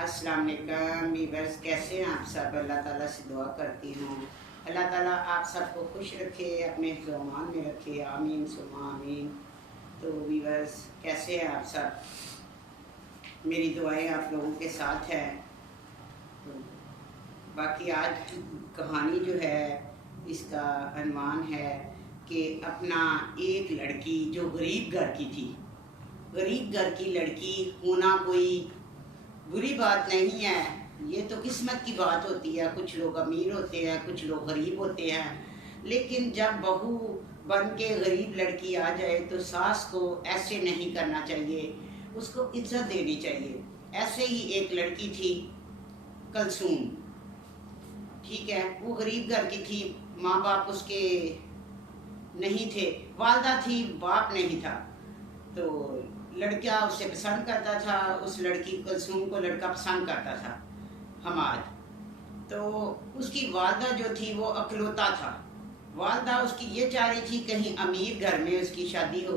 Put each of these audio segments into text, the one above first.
अस्सलाम वालेकुम वीवर्स, कैसे हैं आप सब। अल्लाह ताला से दुआ करती हूँ अल्लाह ताला आप सबको खुश रखे, अपने ज़ुबान में रखे, आमीन सुमा आमीन। तो वीवर्स, कैसे हैं आप सब। मेरी दुआएं आप लोगों के साथ है। तो बाकी आज कहानी जो है इसका अनवान है कि अपना एक लड़की जो गरीब घर की थी, गरीब घर की लड़की होना कोई बुरी बात नहीं है, ये तो किस्मत की बात होती है। कुछ लोग अमीर होते हैं, कुछ लोग गरीब होते हैं, लेकिन जब बहू बन के गरीब लड़की आ जाए तो सास को ऐसे नहीं करना चाहिए, उसको इज्जत देनी चाहिए। ऐसे ही एक लड़की थी कलसूम, ठीक है, वो गरीब घर की थी, माँ बाप उसके नहीं थे, वालदा थी, बाप नहीं था। तो लड़का उसे पसंद करता था, उस लड़की कुलसूम को लड़का पसंद करता था हमाद। तो उसकी वालदा जो थी वो अकलौता था। वालदा उसकी ये चाह रही थी कहीं अमीर घर में उसकी शादी हो,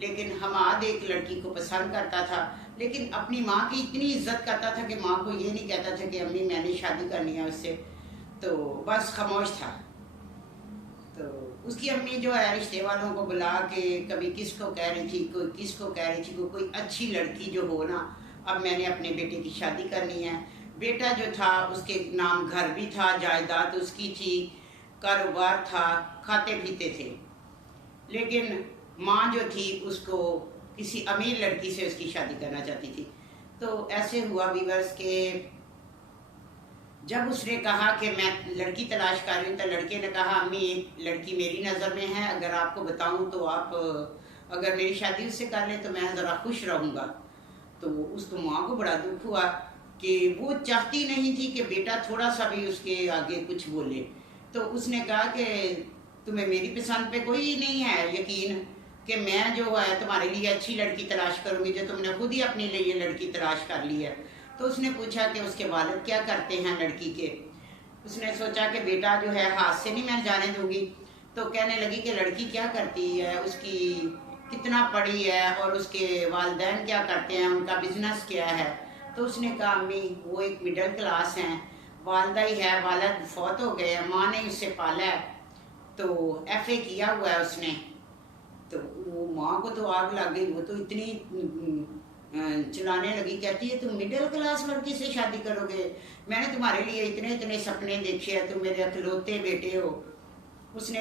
लेकिन हमाद एक लड़की को पसंद करता था, लेकिन अपनी माँ की इतनी इज्जत करता था कि माँ को ये नहीं कहता था कि अम्मी मैंने शादी करनी है उससे, तो बस खामोश था। तो उसकी अम्मी जो है रिश्ते वालों को बुला के कभी किसको कह रही थी, कोई किसको कह रही थी कोई अच्छी लड़की जो हो ना, अब मैंने अपने बेटे की शादी करनी है। बेटा जो था उसके नाम घर भी था, जायदाद उसकी थी, कारोबार था, खाते पीते थे, लेकिन माँ जो थी उसको किसी अमीर लड़की से उसकी शादी करना चाहती थी। तो ऐसे हुआ वीवर्स के जब उसने कहा कि मैं लड़की तलाश कर रही हूँ, तो लड़के ने कहा अम्मी एक लड़की मेरी नज़र में है, अगर आपको बताऊँ तो आप अगर मेरी शादी उससे कर लें तो मैं ज़रा खुश रहूँगा। तो उसको माँ को बड़ा दुख हुआ कि वो चाहती नहीं थी कि बेटा थोड़ा सा भी उसके आगे कुछ बोले। तो उसने कहा कि तुम्हें मेरी पसंद पे कोई नहीं है यकीन कि मैं जो है तुम्हारे लिए अच्छी लड़की तलाश करूँगी, जो तुमने खुद ही अपने लिए लड़की तलाश कर ली है। तो उसने पूछा कि उसके वालिद क्या करते हैं लड़की के। उसने सोचा कि बेटा जो है हाथ से नहीं मैं जाने दूंगी। तो कहने लगी कि लड़की क्या करती है, उसकी कितना पढ़ी है और उसके वालिदैन क्या करते हैं, उनका बिजनेस क्या है। तो उसने कहा अम्मी वो एक मिडिल क्लास हैं, वालदा ही है, वालिद फौत हो गए हैं, माँ ने उससे पाला है, तो FA किया हुआ है उसने। तो वो माँ को तो आग लग गई, वो तो इतनी चलाने लगी, कहती है तुम मिडिल क्लास लड़की से शादी करोगे, मैंने तुम्हारे लिए इतने इतने सपने देखे हैं, तुम मेरे अकलौते बेटे हो। उसने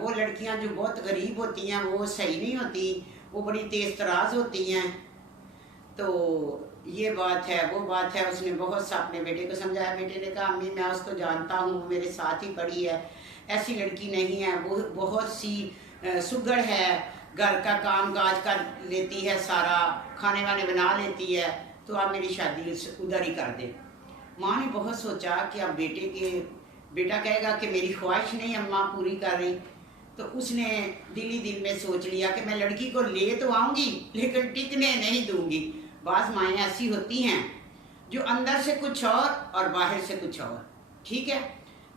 वो लड़कियां जो बहुत गरीब होती हैं वो सही नहीं होती, वो बड़ी तेज तराज होती हैं। तो ये बात है, वो बात है। उसने बहुत सा अपने बेटे को समझाया। बेटे ने कहा अम्मी मैं उसको जानता हूँ, मेरे साथ ही पढ़ी है, ऐसी लड़की नहीं है, वो बहुत सी सुगड़ है, घर का काम काज कर लेती है, सारा खाने वाने बना लेती है, तो आप मेरी शादी उधर ही कर दे। माँ ने बहुत सोचा कि अब बेटा कहेगा कि मेरी ख्वाहिश नहीं अम्मा पूरी कर रही। तो उसने दिल ही दिल में सोच लिया कि मैं लड़की को ले तो आऊँगी लेकिन टिकने नहीं दूंगी। बाज़ माएँ ऐसी होती हैं जो अंदर से कुछ और बाहर से कुछ और, ठीक है।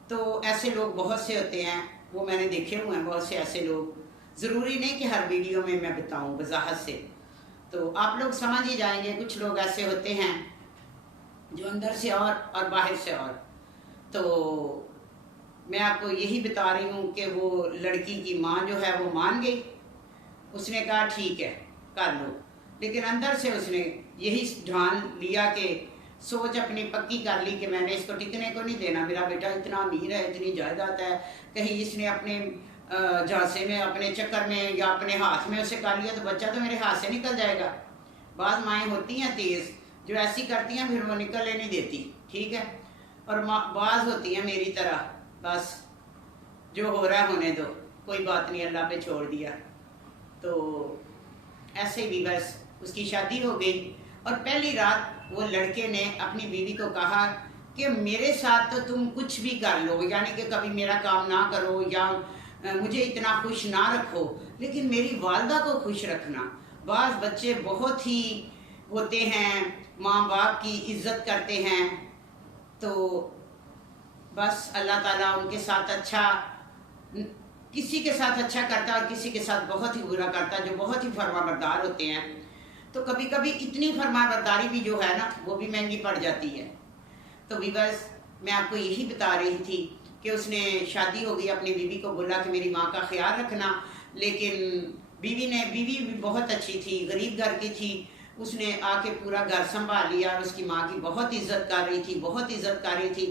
तो ऐसे लोग बहुत से होते हैं, वो मैंने देखे हुए हैं बहुत से ऐसे लोग। ज़रूरी नहीं कि हर वीडियो में मैं बताऊं वजाहत से, तो आप लोग समझ ही जाएंगे। कुछ लोग ऐसे होते हैं जो अंदर से और बाहर से और। तो मैं आपको यही बता रही हूँ कि वो लड़की की माँ जो है वो मान गई। उसने कहा ठीक है कर लो, लेकिन अंदर से उसने यही ठान लिया कि सोच अपनी पक्की कर ली कि मैंने इसको टिकने को नहीं देना। मेरा बेटा इतना अमीर है, इतनी जायदाद है, कहीं इसने अपने झांसे में, अपने चक्कर में या अपने हाथ में उसे कर लिया तो बच्चा तो मेरे हाथ से निकल जाएगा। बाज़ माएँ होती हैं तेज़, जो ऐसी करती हैं फिर वो निकलने नहीं देती, ठीक है। और बाज़ होती हैं मेरी तरह, बस जो हो रहा है होने दो, कोई बात नहीं, अल्लाह पे छोड़ दिया। तो ऐसे भी बस उसकी शादी हो गई और पहली रात वो लड़के ने अपनी बीवी को कहा कि मेरे साथ तो तुम कुछ भी कर लो, यानी कि कभी मेरा काम ना करो या मुझे इतना खुश ना रखो, लेकिन मेरी वालदा को खुश रखना। बाज़ बच्चे बहुत ही होते हैं, माँ बाप की इज़्ज़त करते हैं, तो बस अल्लाह ताला उनके साथ अच्छा, किसी के साथ अच्छा करता है और किसी के साथ बहुत ही बुरा करता है, जो बहुत ही फर्माबरदार होते हैं। तो कभी कभी इतनी फरमाबरदारी भी जो है ना वो भी महंगी पड़ जाती है। तो वीवर्स, मैं आपको यही बता रही थी कि उसने शादी हो गई, अपनी बीवी को बोला कि मेरी माँ का ख्याल रखना, लेकिन बीवी भी बहुत अच्छी थी, गरीब घर की थी, उसने आके पूरा घर संभाल लिया और उसकी माँ की बहुत इज्जत कर रही थी, बहुत इज्जत कर रही थी।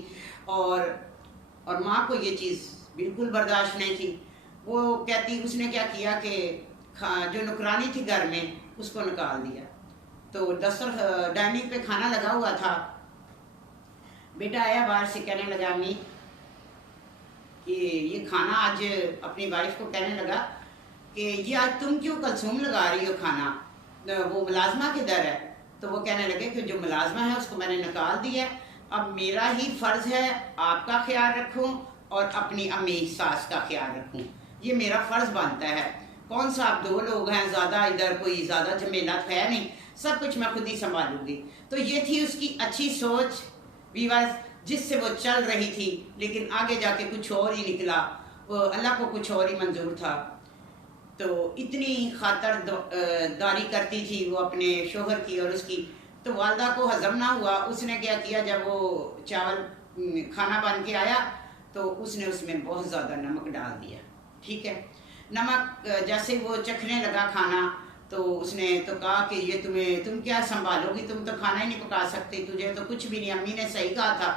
और माँ को ये चीज़ बिल्कुल बर्दाश्त नहीं थी। वो कहती, उसने क्या किया कि जो नौकरानी थी घर में उसको निकाल दिया। तो डाइनिंग पे खाना लगा हुआ था, बेटा आया बाहर से, कहने लगा अम्मी कि ये खाना आज, अपनी वाइफ को कहने लगा कि ये आज तुम क्यों कलसूम लगा रही हो खाना, वो मुलाजमा किधर है। तो वो कहने लगे कि जो मुलाजमा है उसको मैंने निकाल दिया, अब मेरा ही फर्ज है आपका ख्याल रखूं और अपनी अम्मी सास का ख्याल रखूं, ये मेरा फर्ज बनता है। कौन सा आप दो लोग हैं, ज़्यादा इधर कोई ज़्यादा झमेलात है नहीं, सब कुछ मैं खुद ही संभालूंगी। तो ये थी उसकी अच्छी सोच वीवर्स, जिससे वो चल रही थी। लेकिन आगे जाके कुछ और ही निकला, अल्लाह को कुछ और ही मंजूर था। तो इतनी खातरदारी करती थी वो अपने शोहर की और उसकी, तो वालदा को हजम ना हुआ। उसने क्या किया, जब वो चावल खाना बन के आया तो उसने उसमें बहुत ज़्यादा नमक डाल दिया। ठीक है, नमक जैसे वो चखने लगा खाना, तो उसने तो कहा कि ये तुम क्या संभालोगी, तुम तो खाना ही नहीं पका सकती, तुझे तो कुछ भी नहीं। अम्मी ने सही कहा था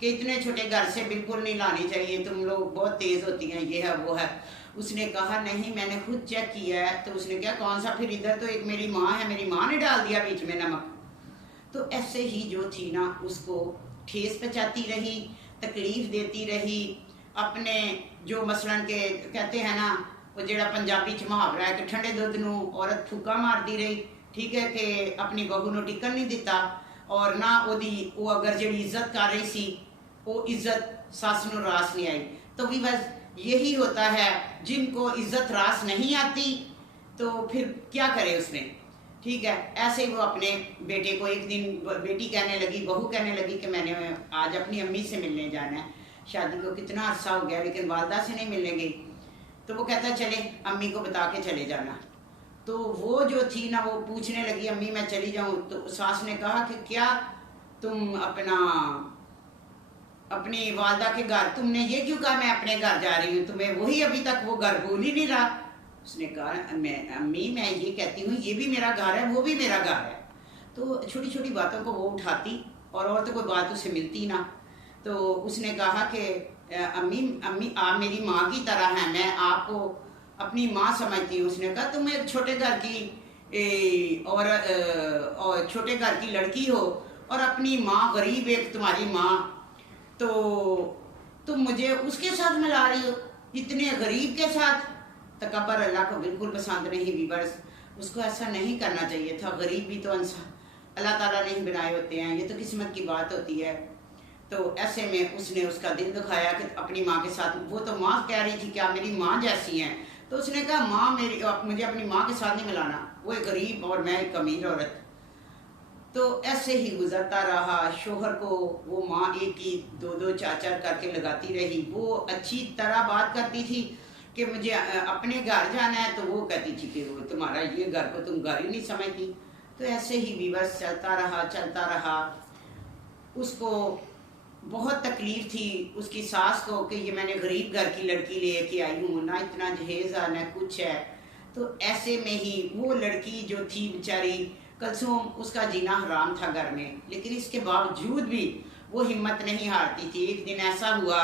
कि इतने छोटे घर से बिल्कुल नहीं लानी चाहिए, तुम लोग बहुत तेज़ होती हैं, ये है वो है। उसने कहा नहीं, मैंने खुद चेक किया है। तो उसने क्या, कौन सा, फिर इधर तो एक मेरी माँ है, मेरी माँ ने डाल दिया बीच में नमक। तो ऐसे ही जो थी ना, उसको ठेस पचाती रही, तकलीफ देती रही। अपने जो मसलन के कहते हैं ना, वो जेड़ा पंजाबी च मुहावरा है कि ठंडे दुध नूं औरत फूका मारती रही। ठीक है, कि अपनी बहू नूं टिकन नहीं दिता, और ना वो अगर जेड़ी इज्जत कर रही सी, वो इज्जत सस नूं रास नहीं आई। तो भी बस यही होता है, जिनको इज्जत रास नहीं आती तो फिर क्या करे उसमें। ठीक है, ऐसे ही वो अपने बेटे को एक दिन, बेटी कहने लगी, बहू कहने लगी कि मैंने आज अपनी अम्मी से मिलने जाना है। शादी को कितना अरसा हो गया लेकिन वालदा से नहीं मिलने गई। तो वो कहता चले, अम्मी को बता के चले जाना। तो वो जो थी ना, वो पूछने लगी अम्मी मैं चली जाऊं। तो सास ने कहा कि क्या तुम अपनी वालदा के घर, तुमने ये क्यों कहा मैं अपने घर जा रही हूँ, तुम्हें वही अभी तक वो घर भूल ही नहीं रहा। उसने कहा अम्मी मैं ये कहती हूँ, ये भी मेरा घर है, वो भी मेरा घर है। तो छोटी छोटी बातों को वो उठाती और तो कोई बात उसे मिलती ना। तो उसने कहा कि अम्मी आप मेरी माँ की तरह हैं, मैं आपको अपनी माँ समझती हूँ। उसने कहा तुम एक छोटे घर की और छोटे घर की लड़की हो और अपनी माँ गरीब एक तुम्हारी माँ, तो तुम मुझे उसके साथ मिला रही हो, इतने गरीब के साथ। तकब्बर अल्लाह को बिल्कुल पसंद नहीं वीवर्स, उसको ऐसा नहीं करना चाहिए था। गरीब भी तो अल्लाह ताला ने ही बनाए होते हैं, ये तो किस्मत की बात होती है। तो ऐसे में उसने उसका दिल दुखाया कि अपनी माँ के साथ, वो तो माँ कह रही थी क्या मेरी माँ जैसी हैं। तो उसने कहा माँ मेरी, मुझे अपनी माँ के साथ नहीं मिलाना, वो एक गरीब और मैं एक अमीर औरत। तो ऐसे ही गुजरता रहा। शोहर को वो माँ एक ही दो दो चार चार करके लगाती रही। वो अच्छी तरह बात करती थी कि मुझे अपने घर जाना है, तो वो कहती थी कि वो तुम्हारा ये घर को तुम घर ही नहीं समझती। तो ऐसे ही विवश चलता रहा। उसको बहुत तकलीफ थी उसकी सास को कि ये मैंने गरीब घर की लड़की लेके आई हूँ, ना इतना जहेज है ना कुछ है। तो ऐसे में ही वो लड़की जो थी बेचारी कलसूम, उसका जीना हराम था घर में, लेकिन इसके बावजूद भी वो हिम्मत नहीं हारती थी। एक दिन ऐसा हुआ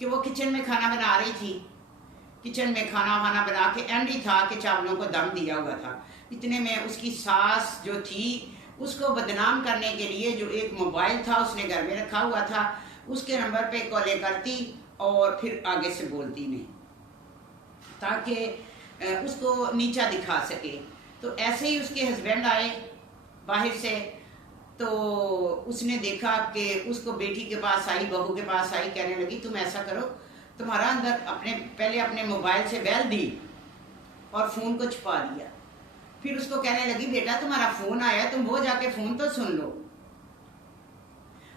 कि वो किचन में खाना बना रही थी, किचन में खाना बना के एंड ही था कि चावलों को दम दिया हुआ था। इतने में उसकी सास जो थी, उसको बदनाम करने के लिए जो एक मोबाइल था उसने घर में रखा हुआ था, उसके नंबर पे कॉलें करती और फिर आगे से बोलती नहीं, ताकि उसको नीचा दिखा सके। तो ऐसे ही उसके हस्बैंड आए बाहर से, तो उसने देखा कि उसको बेटी के पास आई, बहू के पास आई, कहने लगी तुम ऐसा करो, तुम्हारा अंदर पहले अपने मोबाइल से बेल दी और फ़ोन को छुपा दिया। फिर उसको कहने लगी बेटा तुम्हारा फ़ोन आया, तुम वो जाके फ़ोन तो सुन लो,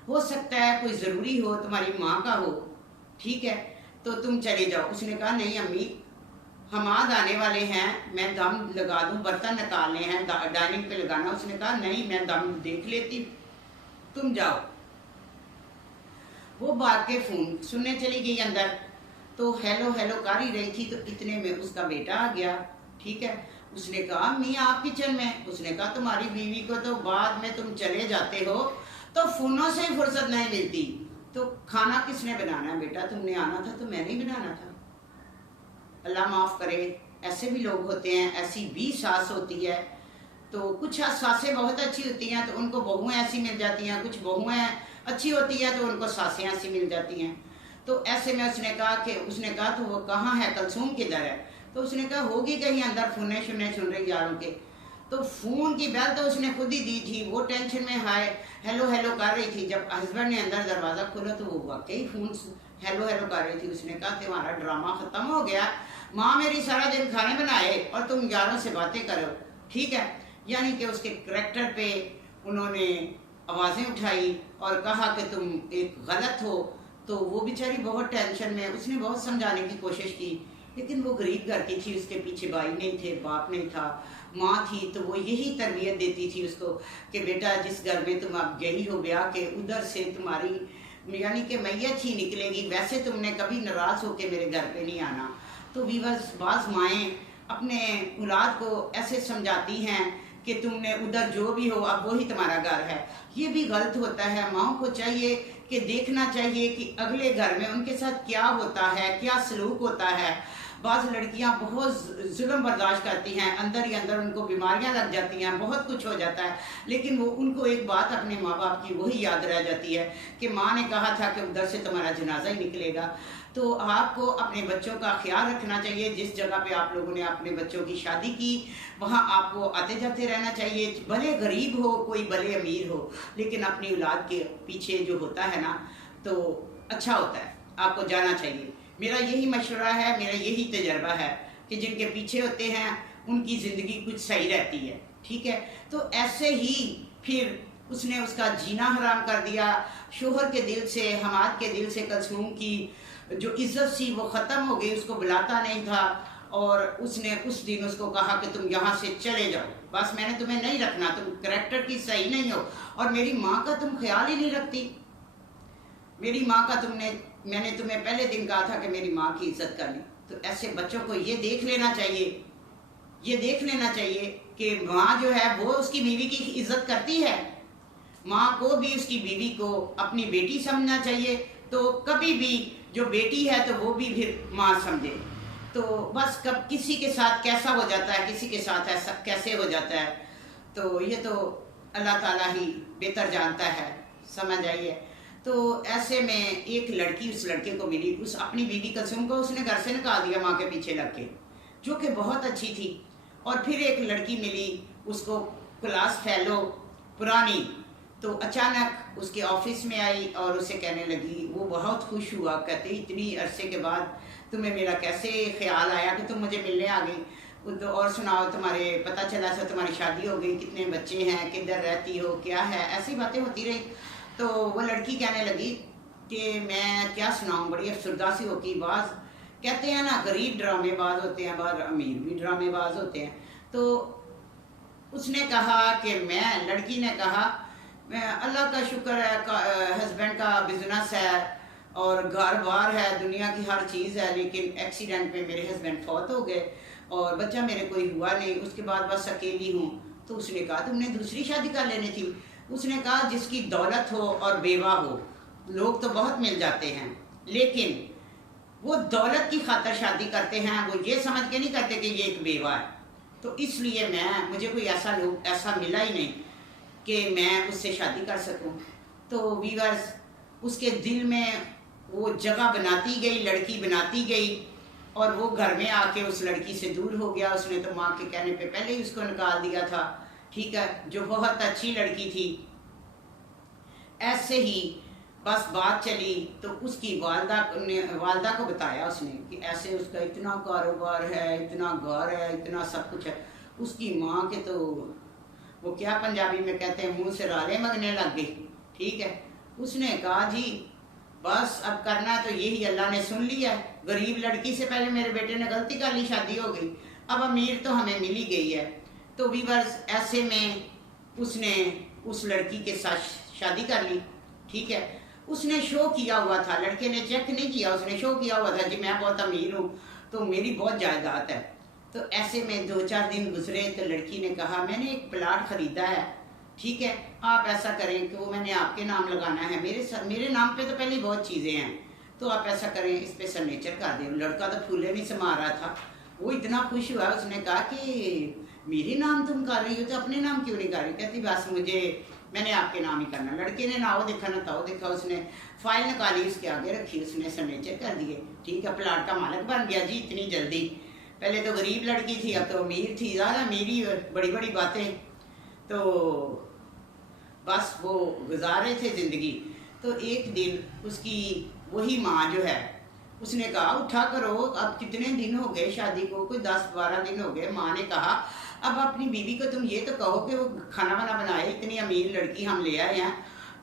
हो सकता है कोई ज़रूरी हो, तुम्हारी माँ का हो, ठीक है, तो तुम चले जाओ। उसने कहा नहीं अम्मी, हमाद आने वाले हैं, मैं दम लगा दूं, बर्तन निकालने हैं, डाइनिंग पे लगाना। उसने कहा नहीं, मैं दम देख लेती, तुम जाओ। वो भाग के फोन सुनने चली गई अंदर, तो हेलो हेलो कर ही रही थी, तो इतने में उसका बेटा आ गया। ठीक है, उसने कहा अम्मी आप किचन में। उसने कहा तुम्हारी बीवी को तो बाद में तुम चले जाते हो तो फोनों से ही फुर्सत नहीं मिलती, तो खाना किसने बनाना है बेटा? तुमने आना था तो मैंने ही बनाना था। अल्लाह माफ़ करे, ऐसे भी लोग होते हैं, ऐसी भी सास होती है। तो कुछ सासें बहुत अच्छी होती हैं तो उनको बहुएं ऐसी मिल जाती हैं, कुछ बहुएं अच्छी होती हैं तो उनको सासें ऐसी मिल जाती हैं। तो ऐसे में उसने कहा तो वो कहाँ है, कलसूम किधर है? तो उसने कहा होगी कहीं अंदर, फोने शुने सुन रही यारों के। तो फ़ोन की बेल तो उसने खुद ही दी थी, वो टेंशन में हाय हेलो हेलो कर रही थी। जब हस्बैंड ने अंदर दरवाज़ा खोला तो वो वाकई फ़ोन हेलो हेलो कर रही थी। उसने कहा तुम्हारा ड्रामा ख़त्म हो गया, माँ मेरी सारा दिन खाने बनाए और तुम यारों से बातें करो। ठीक है, यानी कि उसके करैक्टर पे उन्होंने आवाज़ें उठाई और कहा कि तुम एक गलत हो। तो वो बेचारी बहुत टेंशन में, उसने बहुत समझाने की कोशिश की, लेकिन वो गरीब घर की थी, उसके पीछे भाई नहीं थे, बाप नहीं था, माँ थी। तो वो यही तरबियत देती थी उसको कि बेटा जिस घर में तुम अब गई हो ब्याह के, उधर से तुम्हारी यानी कि मैयत ही निकलेगी, वैसे तुमने कभी नाराज़ होकर मेरे घर पे नहीं आना। तो वीवर्स, बाज़ माएँ अपने औलाद को ऐसे समझाती हैं कि तुमने उधर जो भी हो अब वही तुम्हारा घर है। ये भी गलत होता है। माओ को चाहिए कि देखना चाहिए कि अगले घर में उनके साथ क्या होता है, क्या सलूक होता है। बाज़ लड़कियां बहुत जुल्म बर्दाश्त करती हैं, अंदर ही अंदर उनको बीमारियां लग जाती हैं, बहुत कुछ हो जाता है, लेकिन वो उनको एक बात अपने माँ बाप की वही याद रह जाती है कि माँ ने कहा था कि उधर से तुम्हारा जनाजा ही निकलेगा। तो आपको अपने बच्चों का ख्याल रखना चाहिए। जिस जगह पे आप लोगों ने अपने बच्चों की शादी की वहाँ आपको आते जाते रहना चाहिए, भले गरीब हो कोई, भले अमीर हो, लेकिन अपनी औलाद के पीछे जो होता है ना तो अच्छा होता है, आपको जाना चाहिए। मेरा यही मशवरा है, मेरा यही तजर्बा है कि जिनके पीछे होते हैं उनकी ज़िंदगी कुछ सही रहती है। ठीक है, तो ऐसे ही फिर उसने उसका जीना हराम कर दिया। शोहर के दिल से, हमाद के दिल से कलसूम की जो इज्जत सी वो ख़त्म हो गई, उसको बुलाता नहीं था। और उसने उस दिन उसको कहा कि तुम यहाँ से चले जाओ, बस मैंने तुम्हें नहीं रखना, तुम करैक्टर की सही नहीं हो और मेरी माँ का तुम ख्याल ही नहीं रखती। मेरी माँ का मैंने तुम्हें पहले दिन कहा था कि मेरी माँ की इज्जत करनी। तो ऐसे बच्चों को ये देख लेना चाहिए, ये देख लेना चाहिए कि माँ जो है वो उसकी बीवी की इज्जत करती है। माँ को भी उसकी बीवी को अपनी बेटी समझना चाहिए, तो कभी भी जो बेटी है तो वो भी फिर माँ समझे। तो बस कब किसी के साथ कैसा हो जाता है, किसी के साथ ऐसा कैसे हो जाता है, तो ये तो अल्लाह ताला ही बेहतर जानता है, समझ आइए। तो ऐसे में एक लड़की उस लड़के को मिली, उस अपनी बीवी कलसूम को उसने घर से निकाल दिया माँ के पीछे लग के, जो कि बहुत अच्छी थी। और फिर एक लड़की मिली उसको, क्लास फेलो पुरानी, तो अचानक उसके ऑफिस में आई और उसे कहने लगी, वो बहुत खुश हुआ, कहते इतनी अरसे के बाद तुम्हें मेरा कैसे ख्याल आया कि तुम मुझे मिलने आ गई, तो और सुनाओ, तुम्हारे पता चला था तुम्हारी शादी हो गई, कितने बच्चे हैं, किधर रहती हो, क्या है, ऐसी बातें होती रही। तो वो लड़की कहने लगी कि मैं क्या सुनाऊं, बड़ी अफसरदा सी होगी। बाज कहते हैं ना गरीब ड्रामेबाज होते हैं, बाज अमीर भी ड्रामेबाज होते हैं। तो उसने कहा कि लड़की ने कहा मैं अल्लाह का शुक्र है, हस्बैंड का बिजनेस है और घर बार है, दुनिया की हर चीज़ है, लेकिन एक्सीडेंट में मेरे हस्बैंड फौत हो गए और बच्चा मेरे कोई हुआ नहीं, उसके बाद बस अकेली हूँ। तो उसने कहा तुमने दूसरी शादी कर लेनी थी। उसने कहा जिसकी दौलत हो और बेवा हो, लोग तो बहुत मिल जाते हैं, लेकिन वो दौलत की खातर शादी करते हैं, वो ये समझ के नहीं करते कि ये एक बेवा है। तो इसलिए मुझे कोई ऐसा मिला ही नहीं कि मैं उससे शादी कर सकूं। तो वीवर्स, उसके दिल में वो जगह बनाती गई, लड़की बनाती गई और वो घर में आके उस लड़की से दूर हो गया। उसने तो माँ के कहने पे पहले ही उसको निकाल दिया था। ठीक है, जो बहुत अच्छी लड़की थी। ऐसे ही बस बात चली तो उसकी वालदा को बताया उसने कि ऐसे उसका इतना कारोबार है, इतना घर है, इतना सब कुछ है। उसकी माँ के तो वो क्या पंजाबी में कहते हैं, मुंह से राले मंगने लग गई। ठीक है, उसने कहा जी बस अब करना तो यही, अल्लाह ने सुन लिया है। गरीब लड़की से पहले मेरे बेटे ने गलती कर ली, शादी हो गई, अब अमीर तो हमें मिल ही गई है। तो व्यूअर्स ऐसे में उसने उस लड़की के साथ शादी कर ली, ठीक है। उसने शो किया हुआ था, लड़के ने चेक नहीं किया, उसने शो किया हुआ था कि मैं बहुत अमीर हूँ, तो मेरी बहुत जायदाद है। तो ऐसे में 2-4 दिन गुजरे तो लड़की ने कहा मैंने एक प्लाट खरीदा है, ठीक है, आप ऐसा करें कि वो मैंने आपके नाम लगाना है, मेरे नाम पे तो पहले बहुत चीज़ें हैं, तो आप ऐसा करें इस पे सिग्नेचर कर दें। लड़का तो फूले नहीं समा रहा था, वो इतना खुश हुआ, उसने कहा कि मेरे नाम तुम कर रही हो तो अपने नाम क्यों नहीं कर रही? कहती बस मैंने आपके नाम ही करना। लड़के ने ना वो देखा ना ताओ देखा, उसने फाइल निकाली, उसके आगे रखी, उसने सिग्नेचर कर दिए, ठीक है, प्लाट का मालिक बन गया जी इतनी जल्दी। पहले तो गरीब लड़की थी, अब तो अमीर थी, ज़्यादा मेरी बड़ी बड़ी बातें। तो बस वो गुजार रहे थे ज़िंदगी। तो एक दिन उसकी वही माँ जो है उसने कहा उठा करो, अब कितने दिन हो गए शादी को, कोई 10-12 दिन हो गए। माँ ने कहा अब अपनी बीवी को तुम ये तो कहो कि वो खाना वाना बनाए, इतनी अमीर लड़की हम ले आए हैं,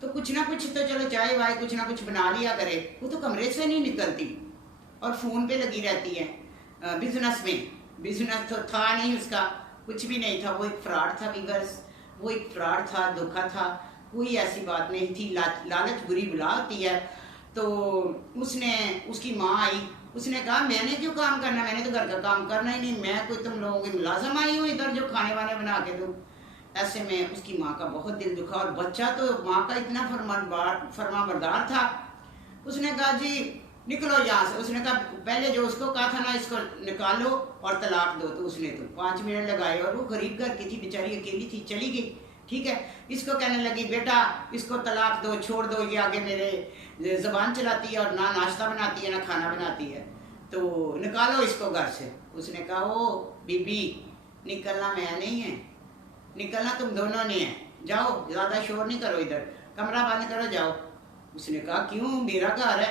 तो कुछ ना कुछ तो चलो चाय वाय कुछ ना कुछ बना लिया करे। वो तो कमरे से नहीं निकलती और फ़ोन पे लगी रहती है। बिजनेस में, बिजनेस तो था नहीं उसका, कुछ भी नहीं था, वो एक फ्रॉड था व्यूअर्स, वो एक फ्रॉड था, धोखा था, कोई ऐसी बात नहीं थी। लालच बुरी बुला होती है। तो उसकी माँ आई, उसने कहा मैंने क्यों काम करना, मैंने तो घर का काम करना ही नहीं, मैं कोई तुम लोगों की मुलाजम आई हूँ इधर जो खाने वाने बना के दूँ। ऐसे में उसकी माँ का बहुत दिल दुखा, और बच्चा तो माँ का इतना फरमा बरदार था। उसने कहा जी निकलो यहाँ से। उसने कहा पहले जो उसको कहा था ना इसको निकालो और तलाक दो, तो उसने तो 5 मिनट लगाए, और वो गरीब घर की थी बेचारी, अकेली थी, चली गई, ठीक है। इसको कहने लगी बेटा इसको तलाक दो, छोड़ दो, ये आगे मेरे ज़बान चलाती है और ना नाश्ता बनाती है ना खाना बनाती है, तो निकालो इसको घर से। उसने कहा ओ बीबी निकलना मैं नहीं है, निकलना तुम दोनों ने है, जाओ ज़्यादा शोर नहीं करो, इधर कमरा बंद करो जाओ। उसने कहा क्यों, मेरा घर है,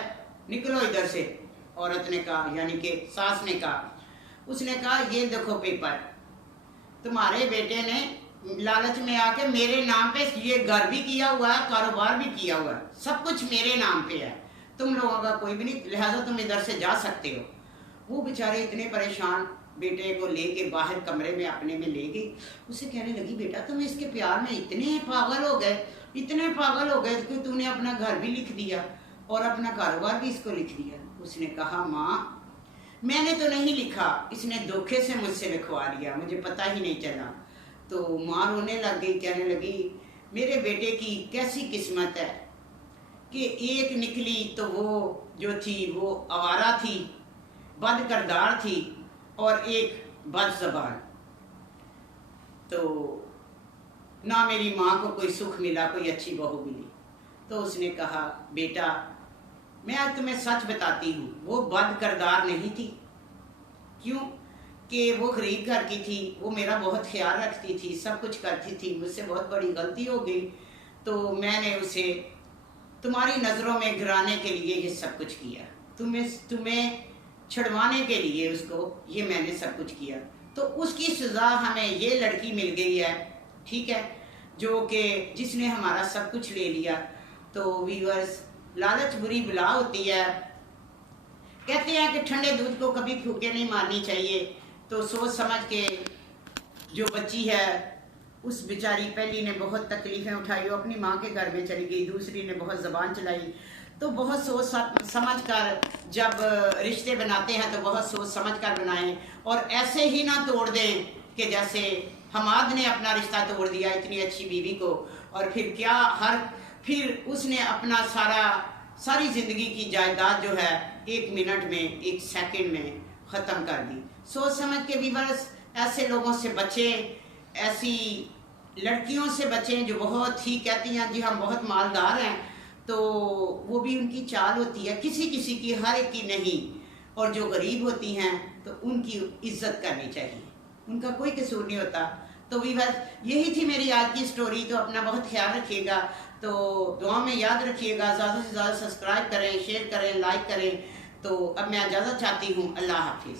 निकलो इधर से। औरत ने कहा, यानी कि सास ने कहा, उसने कहा ये देखो पेपर, तुम्हारे बेटे ने लालच में आके मेरे नाम पे ये घर भी किया हुआ है, कारोबार भी किया हुआ है, सब कुछ मेरे नाम पे है, तुम लोगों का कोई भी नहीं, लिहाजा तुम इधर से जा सकते हो। वो बेचारे इतने परेशान, बेटे को लेके बाहर कमरे में अपने में ले गई। उसे कहने लगी बेटा तुम इसके प्यार में इतने पागल हो गए, इतने पागल हो गए कि तूने अपना घर भी लिख दिया और अपना कारोबार भी इसको लिख दिया। उसने कहा माँ मैंने तो नहीं लिखा, इसने धोखे से मुझसे लिखवा लिया, मुझे पता ही नहीं चला। तो माँ रोने लग गई, कहने लगी मेरे बेटे की कैसी किस्मत है कि एक निकली तो वो जो थी वो आवारा थी, बद किरदार थी, और एक बद ज़बान। तो ना मेरी माँ को कोई सुख मिला, कोई अच्छी बहू मिली। तो उसने कहा बेटा मैं आज तुम्हें सच बताती हूँ, वो बद किरदार नहीं थी। क्यों कि वो गरीब घर की थी, वो मेरा बहुत ख्याल रखती थी, सब कुछ करती थी, मुझसे बहुत बड़ी गलती हो गई, तो मैंने उसे तुम्हारी नज़रों में गिराने के लिए ये सब कुछ किया, तुम्हें छुड़वाने के लिए उसको ये मैंने सब कुछ किया। तो उसकी सज़ा हमें ये लड़की मिल गई है, ठीक है, जो कि जिसने हमारा सब कुछ ले लिया। तो व्यूअर्स लालच बुरी बला होती है, कहते हैं कि ठंडे दूध को कभी फूके नहीं मारनी चाहिए। तो सोच समझ के जो बच्ची है उस बेचारी पहली ने बहुत तकलीफ़ें उठाई, वो अपनी माँ के घर में चली गई, दूसरी ने बहुत ज़बान चलाई। तो बहुत सोच समझ कर जब रिश्ते बनाते हैं तो बहुत सोच समझ कर बनाएं, और ऐसे ही ना तोड़ दें कि जैसे हमाद ने अपना रिश्ता तोड़ दिया इतनी अच्छी बीवी को, और फिर उसने अपना सारी ज़िंदगी की जायदाद जो है 1 मिनट में 1 सेकंड में ख़त्म कर दी। सोच समझ के भी बस ऐसे लोगों से बचें, ऐसी लड़कियों से बचें जो बहुत ही कहती हैं जी हम बहुत मालदार हैं, तो वो भी उनकी चाल होती है, किसी किसी की, हर एक की नहीं। और जो गरीब होती हैं तो उनकी इज्जत करनी चाहिए, उनका कोई कसूर नहीं होता। तो भी बस यही थी मेरी आज की स्टोरी। तो अपना बहुत ख्याल रखिएगा, तो दुआ में याद रखिएगा, ज़्यादा से ज़्यादा सब्सक्राइब करें, शेयर करें, लाइक करें। तो अब मैं इजाज़त चाहती हूँ, अल्लाह हाफिज़।